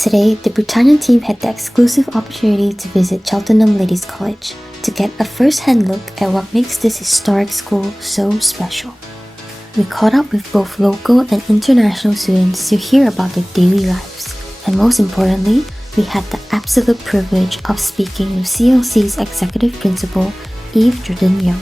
Today, the Britannia team had the exclusive opportunity to visit Cheltenham Ladies College to get a first-hand look at what makes this historic school so special. We caught up with both local and international students to hear about their daily lives, and most importantly, we had the absolute privilege of speaking with CLC's Executive Principal, Eve Jordan-Young.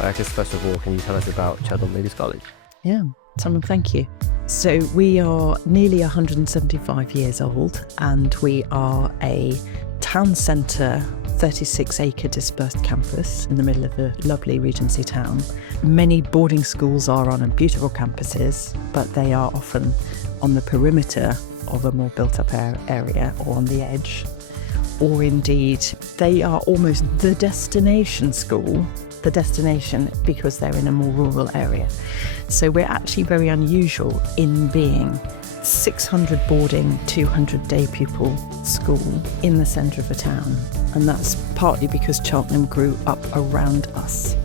I guess first of all, can you tell us about Cheltenham Ladies College? Yeah, Simon, thank you. So we are nearly 175 years old, and we are a town centre, 36-acre dispersed campus in the middle of a lovely Regency town. Many boarding schools are on beautiful campuses, but they are often on the perimeter of a more built-up area or on the edge. Or indeed, they are almost the destination school, the destination because they're in a more rural area. So we're actually very unusual in being 600 boarding, 200 day pupil school in the centre of a town. And that's partly because Cheltenham grew up around us.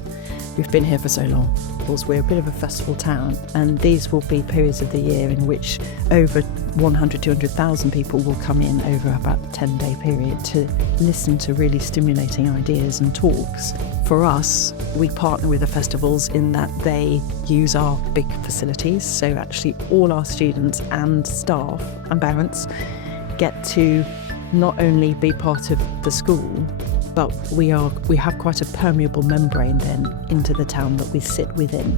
We've been here for so long because we're a bit of a festival town, and these will be periods of the year in which over 100, 200,000 people will come in over about a 10-day period to listen to really stimulating ideas and talks. For us, we partner with the festivals in that they use our big facilities, so actually all our students and staff and parents get to not only be part of the school, but we have quite a permeable membrane then into the town that we sit within.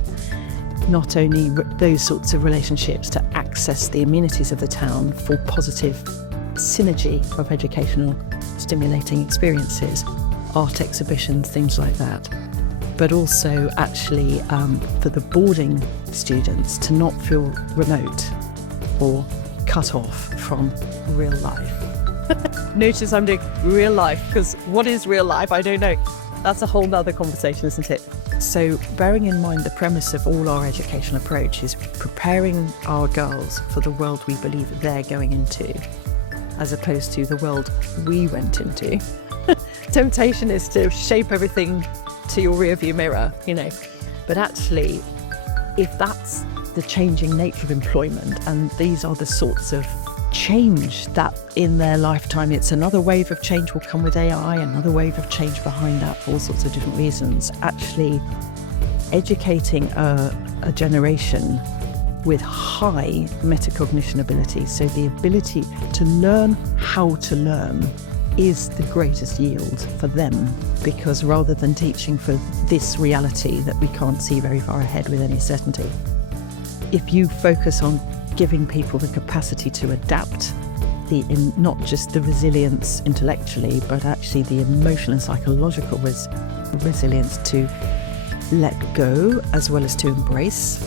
Not only those sorts of relationships to access the amenities of the town for positive synergy of educational stimulating experiences, art exhibitions, things like that, but also actually for the boarding students to not feel remote or cut off from real life. Notice I'm doing real life, because what is real life? I don't know. That's a whole nother conversation, isn't it? So bearing in mind the premise of all our education approach is preparing our girls for the world we believe they're going into, as opposed to the world we went into. Temptation is to shape everything to your rearview mirror, But actually, if that's the changing nature of employment, and these are the sorts of change that in their lifetime, it's another wave of change will come with AI, another wave of change behind that for all sorts of different reasons. Actually, educating a generation with high metacognition ability, so the ability to learn how to learn, is the greatest yield for them, because rather than teaching for this reality that we can't see very far ahead with any certainty, if you focus on giving people the capacity to adapt, not just the resilience intellectually, but actually the emotional and psychological resilience to let go as well as to embrace.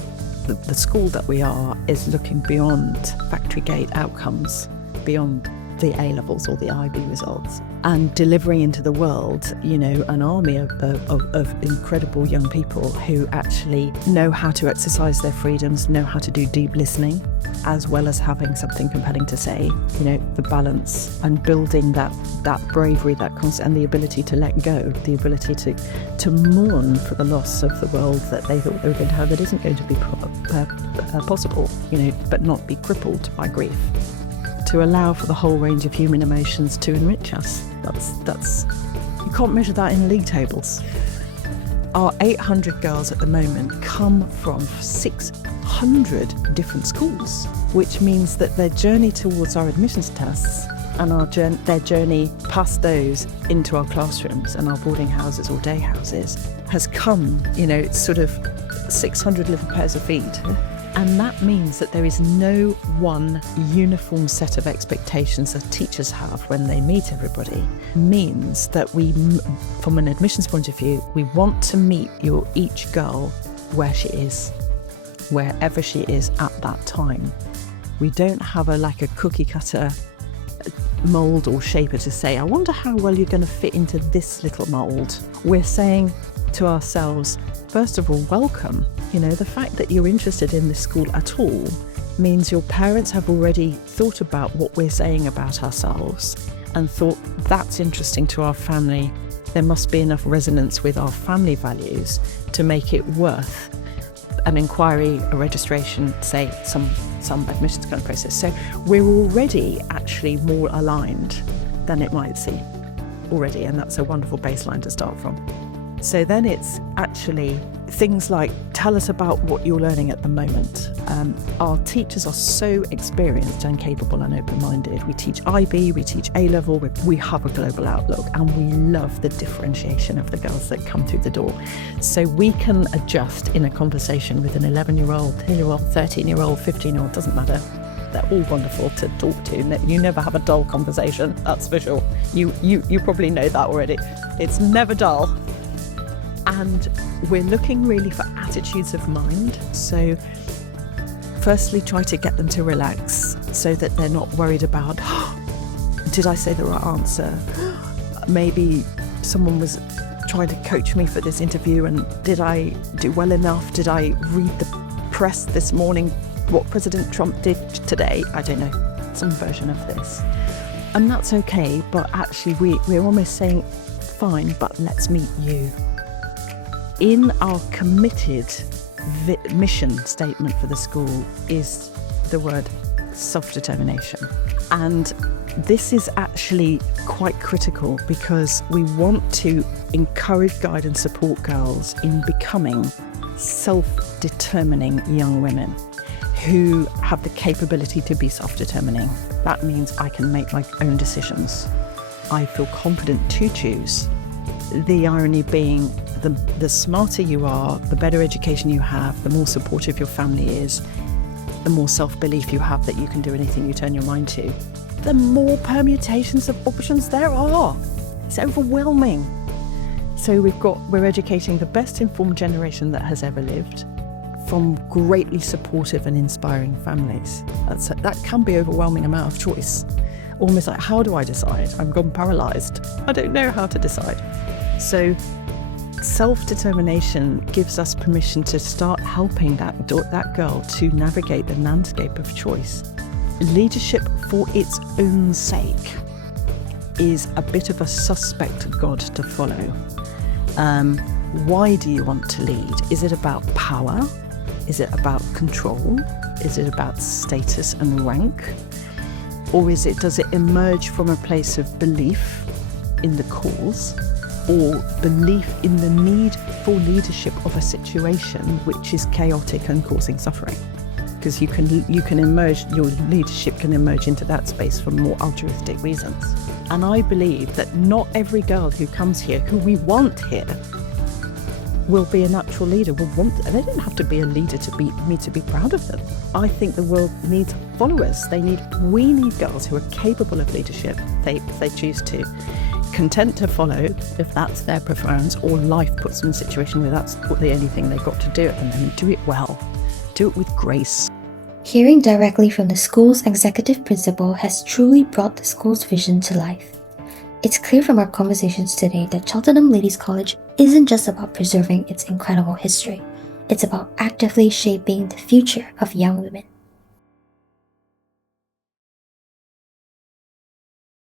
The school that we are is looking beyond factory gate outcomes, beyond the A-levels or the IB results, and delivering into the world, an army of incredible young people who actually know how to exercise their freedoms, know how to do deep listening, as well as having something compelling to say, the balance and building that bravery, and the ability to let go, the ability to mourn for the loss of the world that they thought they were going to have that isn't going to be possible, but not be crippled by grief. To allow for the whole range of human emotions to enrich us. That's you can't measure that in league tables. Our 800 girls at the moment come from 600 different schools, which means that their journey towards our admissions tests and their journey past those into our classrooms and our boarding houses or day houses has come, it's sort of 600 little pairs of feet. And that means that there is no one uniform set of expectations that teachers have when they meet everybody. Means that we, from an admissions point of view, we want to meet each girl where she is, wherever she is at that time. We don't have a cookie cutter mould or shaper to say, I wonder how well you're going to fit into this little mould. We're saying to ourselves, first of all, welcome. The fact that you're interested in this school at all means your parents have already thought about what we're saying about ourselves and thought that's interesting to our family. There must be enough resonance with our family values to make it worth an inquiry, a registration, say some admissions kind of process. So we're already actually more aligned than it might seem already, and that's a wonderful baseline to start from. So then it's actually things like, tell us about what you're learning at the moment. Our teachers are so experienced and capable and open-minded. We teach IB, we teach A-level, we have a global outlook, and we love the differentiation of the girls that come through the door. So we can adjust in a conversation with an 11-year-old, 10-year-old, 13-year-old, 15-year-old, doesn't matter. They're all wonderful to talk to. You never have a dull conversation, that's for sure. You probably know that already. It's never dull. And we're looking really for attitudes of mind. So firstly, try to get them to relax so that they're not worried about, did I say the right answer? Maybe someone was trying to coach me for this interview, and did I do well enough? Did I read the press this morning? What President Trump did today? I don't know, some version of this. And that's okay, but actually we're almost saying, fine, but let's meet you. In our committed mission statement for the school is the word self-determination. And this is actually quite critical because we want to encourage, guide and support girls in becoming self-determining young women who have the capability to be self-determining. That means I can make my own decisions. I feel confident to choose. The irony being, the smarter you are, the better education you have, the more supportive your family is, the more self-belief you have that you can do anything you turn your mind to, the more permutations of options there are. It's overwhelming. So we're educating the best informed generation that has ever lived from greatly supportive and inspiring families. That can be an overwhelming amount of choice. Almost like, how do I decide? I'm gone paralysed. I don't know how to decide. So self-determination gives us permission to start helping that girl to navigate the landscape of choice. Leadership for its own sake is a bit of a suspect god to follow. Why do you want to lead? Is it about power? Is it about control? Is it about status and rank? Or does it emerge from a place of belief in the cause, or belief in the need for leadership of a situation which is chaotic and causing suffering? Because you can emerge, your leadership can emerge into that space for more altruistic reasons. And I believe that not every girl who comes here, who we want here, will be a natural leader. They don't have to be a leader to be me to be proud of them. I think the world needs followers. We need girls who are capable of leadership, if they choose to. Content to follow if that's their preference, or life puts them in a situation where that's the only thing they've got to do at the moment. Do it well. Do it with grace. Hearing directly from the school's executive principal has truly brought the school's vision to life. It's clear from our conversations today that Cheltenham Ladies College isn't just about preserving its incredible history. It's about actively shaping the future of young women.